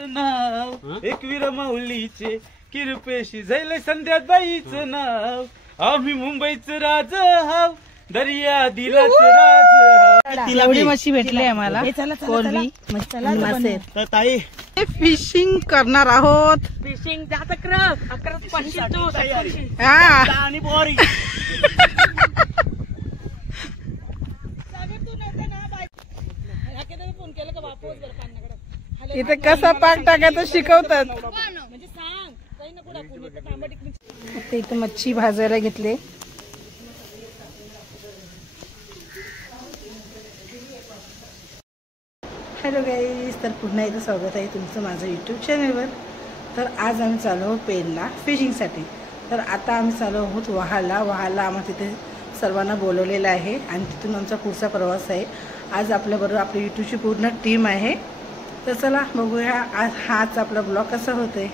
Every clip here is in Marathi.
नाव एकवीर माऊलीचे किरपेशी झैल संध्यात बाईचं नाव आम्ही मुंबईचं राज हाव दर्या दिलाच राज एवढी मच्छी भेटली आम्हाला कोलबी मासे तर ताई फिशिंग करणार आहोत फिशिंग आणि बोरी इथे कसा पाक टाकायचं शिकवतात इथे मच्छी भाजायला घेतले हॅलो गाईज तर पुन्हा एकदा स्वागत आहे तुमचं माझं यूट्यूब चॅनलवर तर आज आम्ही चालू आहोत पेनला फिशिंगसाठी तर आता आम्ही चालू आहोत वहाला आम्हाला तिथे सर्वांना बोलवलेलं आहे आणि तिथून आमचा पुढचा प्रवास आहे आज आपल्याबरोबर आपली यूट्यूबची पूर्ण टीम आहे तर चला बघूया आज हाच आपला ब्लॉग कसा होतोय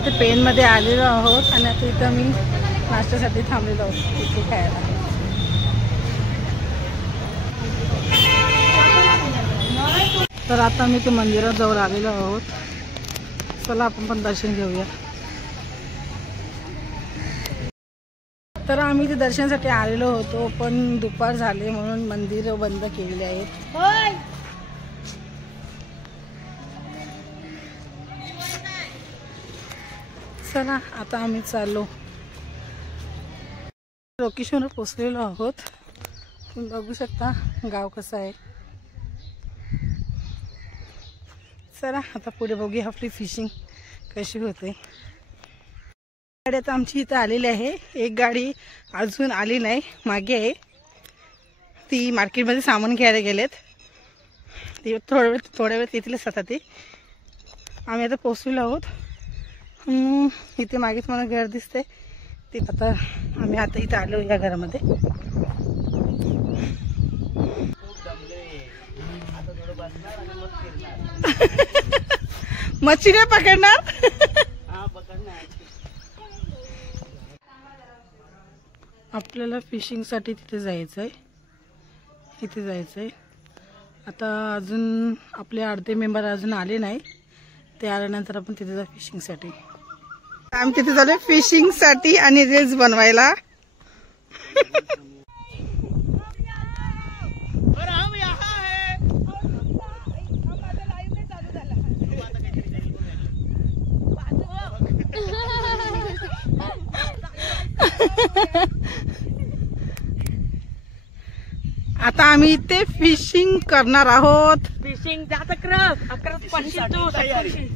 तर पेनमध्ये आलेलो आहोत आणि आता इथं मी नाश्त्यासाठी थांबलेलो आहोत तिथे खायला तर आता मी ते मंदिरात जाऊन आलेलो आहोत चला आपण पण दर्शन घेऊया तर आम्ही ते दर्शनासाठी आलेलो होतो पण दुपार झाले म्हणून मंदिर बंद केलेले आहेत चला आता आम्ही चाललो लोकेशनवर पोचलेलो आहोत तुम्ही बघू शकता गाव कसं आहे चला आता पुढे बघूया आपली फिशिंग कशी होते गाडी आता आमची इथं आलेली आहे एक गाडी अजून आली नाही मागे आहे ती मार्केटमध्ये सामान घ्यायला गेलेत ती थोड्या वेळ तिथलेच आता ती आम्ही आता पोचलेलो आहोत इथे मागेच मला घर दिसते ते आता आम्ही आता इथं आलो या घरामध्ये मच्छी नाही पकडणार आपल्याला फिशिंग साठी तिथे जायचंय इथे जायचंय आता अजून आपले अर्धे मेंबर अजून आले नाही ते आल्यानंतर आपण तिथे जाऊ फिशिंग साठी आम्ही तिथे झालो फिशिंग साठी आणि रील्स बनवायला आता आम्ही इथे फिशिंग करणार आहोत फिशिंग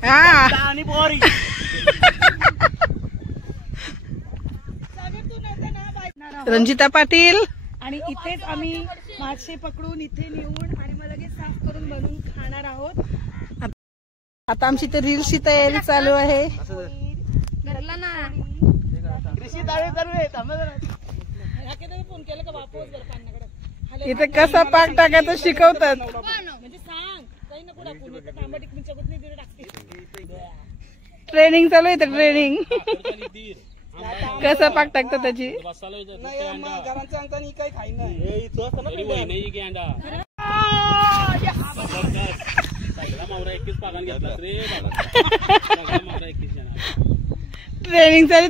आणि बोरी रंजिता पाटील आणि इथेच आम्ही मासे पकडून इथे नेऊन आणि मग लगेच साफ करून बनवून खाणार आहोत आता आमची इथे रील्सची तयारी चालू आहे फोन केला का वापस इथे कसा पाक टाकायचं शिकवतात म्हणजे सांग काही नको टाकून तांबट नाही दिलं टाकते ट्रेनिंग चालू आहे ट्रेनिंग कसा पाक टाकतात त्याची ट्रेनिंग चालू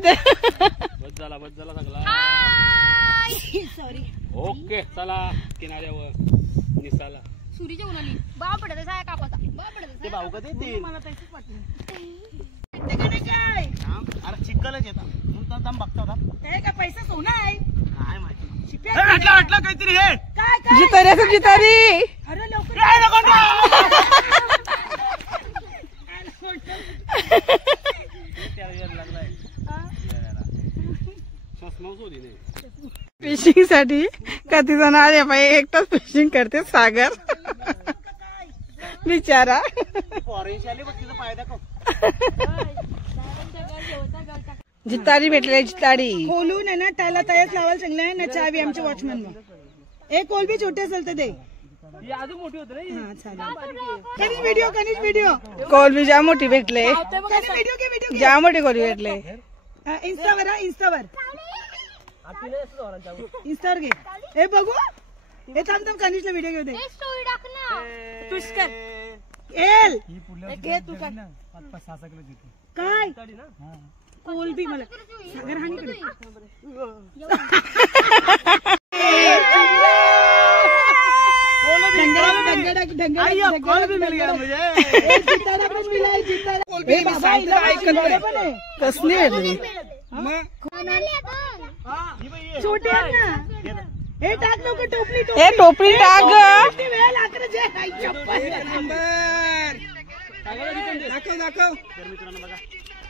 सॉरी ओके चला किनाऱ्यावर निसाला सुरीच्या उन्हाळी बाप पडत आहे कापाचा बाप पडत ते भाऊ कधी येतील मला पैसेच वाटले अरे चिक्कलच येतात म्हणून दम बघता होता हे का पैसा सोना आहे काय माहिती वाटलं काहीतरी हे काय काय जितारी असं जितारी अरे लवकर फिशिंग साठी किती जण आले बाई एकटाच फिशिंग करते सागर बिचारा जितारी भेटले जितारी खोलून आहे ना त्याला तयाच लावायला चांगलं आहे ना चावी आमच्या वॉचमॅन मग एक कोलबी छोटे असेल तर दे अजून मोठी होत रे हा चालेल कनिश व्हिडिओ कोलबी जा मोठी भेटले व्हिडिओ जा मोठी कोलबी भेटले इंस्टावर घे हे बघू हे थांब कनिशला व्हिडिओ घेऊ दे एल घे तू काय काय कोलबी मला सागर हानीकडे कसली छोटे आहेत ना हे टाक लोक टोपली हे टोपली टाक ग.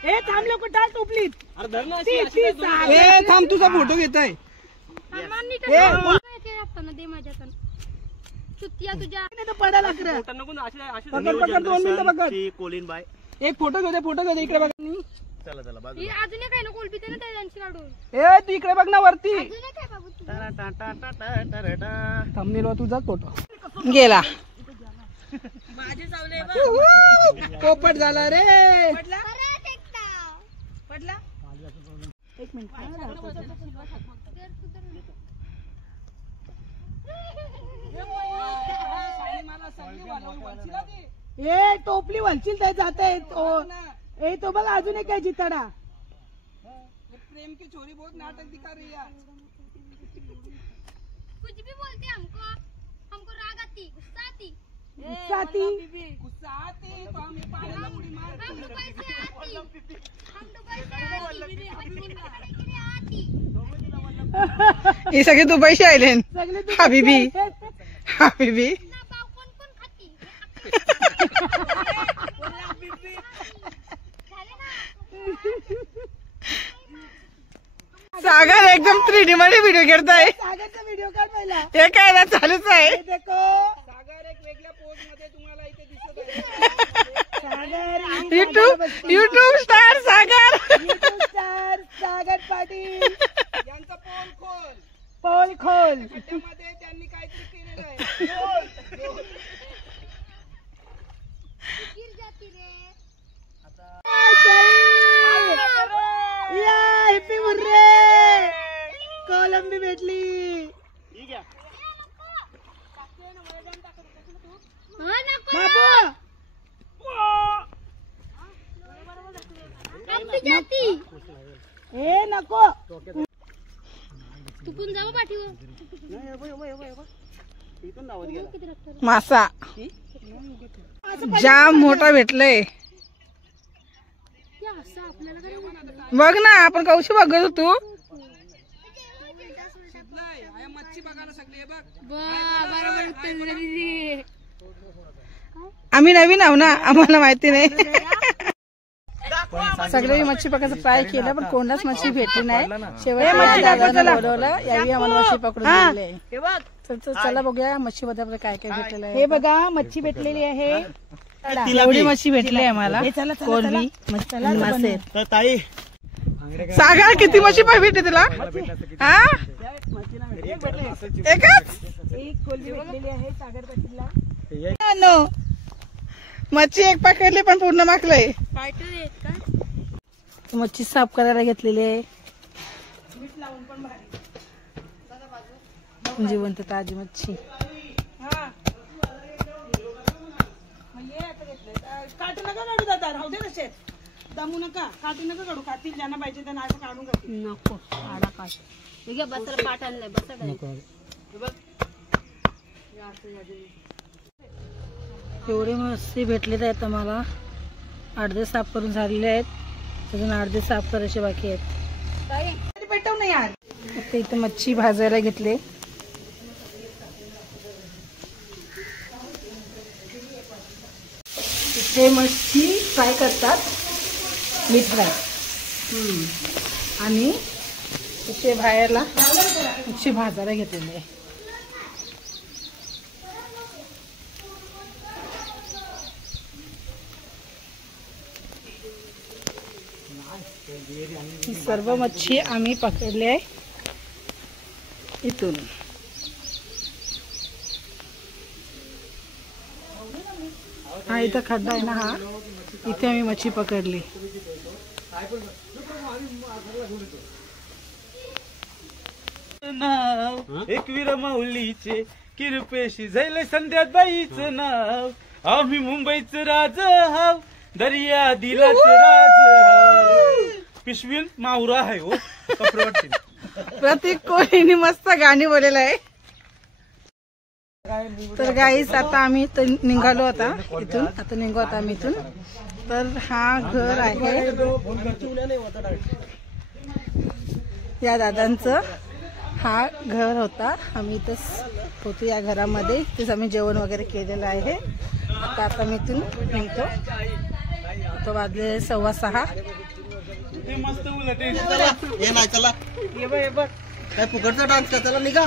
हे थांब लोक टाक टोपलीत थांब तुझा फोटो घेत आहे पडायला एक फोटो घेऊ दे इकडे बघ चला चला बाजूला अजून काय नको उलपीते ना त्यांची काढून ए तू इकडे बघ ना वरती अजून काय बाबू तू थांबनेल तुझा फोटो गेला पोपट झाला रे पडला एक मिनिट ए टोपली वलशील ते जाते ए तो बघ अजून एक आहे जिताडा प्रेम की छोरी बहुत नाटक दिखा रही है कुछ भी बोलते हमको राग आती गुस्सा आती गुस्सा आती तो हम ये पानी में उड़ी मार हम दुबई से आती आती ये सगळे दुबईशी आले सगळे हबीबी हबीबी ना बाव कोण कोण खाती सागर एकदम 3D मध्ये व्हिडिओ करताय सागरचा व्हिडिओ काढ पहिला हे काय ना चालूच आहे हे देखो सागर एक वेगळ्या पोज मध्ये तुम्हाला इथे दिसत सागर युट्यूब स्टार सागर YouTube स्टार सागर पाटील यांचा पोल खोल पोल खोल त्यामध्ये त्यांनी काहीतरी केलेलं आहे गिर जाती रे या हॅपी मुर्रे कोलंबी भेटली बाबू जाती ए नको तू पण जाऊ पाठीवर मासा जाम मोठा भेटलंय बघ ना आपण कौशी बघत होतो आम्ही नवीन आहो ना आम्हाला माहिती नाही सगळे मच्छी पकडायचं ट्राय केलं पण कोणाच मच्छी भेटली नाही शेवटला बोलवलं यावी आम्हाला मच्छी पकडून दिली चला बघूया मच्छी मध्ये आपलं काय काय भेटलेलं आहे हे बघा मच्छी भेटलेली आहे एवढी मच्छी भेटली आहे आम्हाला कोलबी मासे तर ताई सागर किती मच्छी भेटली तुला हा एकच एक कोलबी भेटलेली आहे सागर पाटीलला नो मच्छी एक पकडली पण पूर्ण मागलंय मच्छी साफ करायला घेतलेली आहे जिवंत ताजी मच्छी काटू नका काढू दादा राहू दे तसेच दमू नका काटू नका काढू कातील ज्यांना पाहिजे त्यांना असं काढून काढू नको आडा काढ बसर पाठ आणलंय बसर एवढे मच्छी भेटलेत आहेत आम्हाला अर्धे साफ करून झालेले आहेत अजून अर्धे साफ करायचे बाकी आहेत पेटव नाही यार आता इथे मच्छी भाजायला घेतले इथे मच्छी फ्राय करतात मीठ फ्राय आणि इथे बाहेरला मच्छी भाजायला घेतलेली आहे ही सर्व मच्छी आम्ही पकडली आहे इथून हा इथं खड्डा आहे ना हा इथे आम्ही मच्छी पकडली नाव एकवीर माऊलीचे किरपेशी झैले संध्यात बाईचं नाव आम्ही मुंबईचं राज हाव दर्या दिलाच राज हाव. पिशवीन मावरा आहे हो कपडे वाटते. प्रतीक कोहलीने मस्त गाणी बोललेलं आहे. तर गाईस आता आम्ही निघालो आता इथून. आता निघू आता आम्ही इथून. तर हा घर आहे या दादांचं. हा घर होता. आम्ही इथंच होतो या घरामध्ये. इथेच आम्ही जेवण वगैरे केलेलं आहे. आता मी इथून निघतो. तो वाजले 6:15. ते मस्त उलट आहे. ये नाही चला ये बघ ये बघ. काय फुकटचा डान्स का त्याला निघा.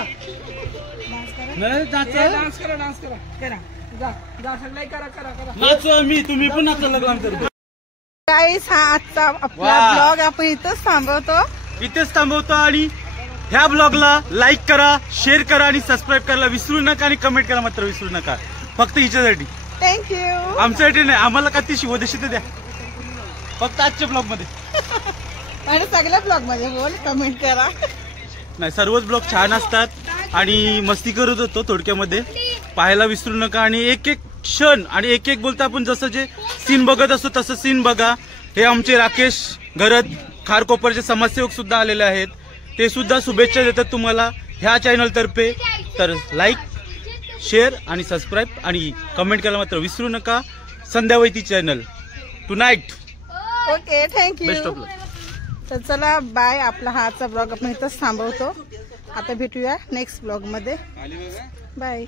नाही डान्स करा डान्स करा करा. जा जा सगळे करा करा करा. नाचू आम्ही तुम्ही पण नाचायला लागला तर. गाईस हा आजचा आपला वा. ब्लॉग आपण इथंच थांबवतो. इथेच थांबवतो आणि ह्या ब्लॉगला लाईक करा, शेअर करा आणि सबस्क्राईब करायला विसरू नका आणि कमेंट करा मात्र विसरू नका. फक्त हिच्यासाठी, थँक्यू. आमच्यासाठी नाही. आम्हाला का ती शिवदेशी तर द्या फक्त आजच्या ब्लॉग मध्ये. आणि सगळ्या ब्लॉग मध्ये बोल कमेंट करा. नाही सर्वच ब्लॉग छान असतात आणि मस्ती करत होतो थोडक्यामध्ये. पाहायला विसरू नका आणि एक एक क्षण आणि एक एक बोलता आपण जसं जे सीन बघत असतो तसं सीन बघा. हे आमचे राकेश घरत खारकोपरचे समाजसेवक सुद्धा आलेले आहेत. ते सुद्धा शुभेच्छा देतात तुम्हाला ह्या चॅनल तर्फे. तर लाईक, शेअर आणि सबस्क्राईब आणि कमेंट करायला मात्र विसरू नका. संध्यावैती channel tonight. Okay best thank you. Of luck. तर चला बाय. आपला हाचा ब्लॉग आपण इथंच थांबवतो. आता भेटूया नेक्स्ट ब्लॉग मध्ये. बाय.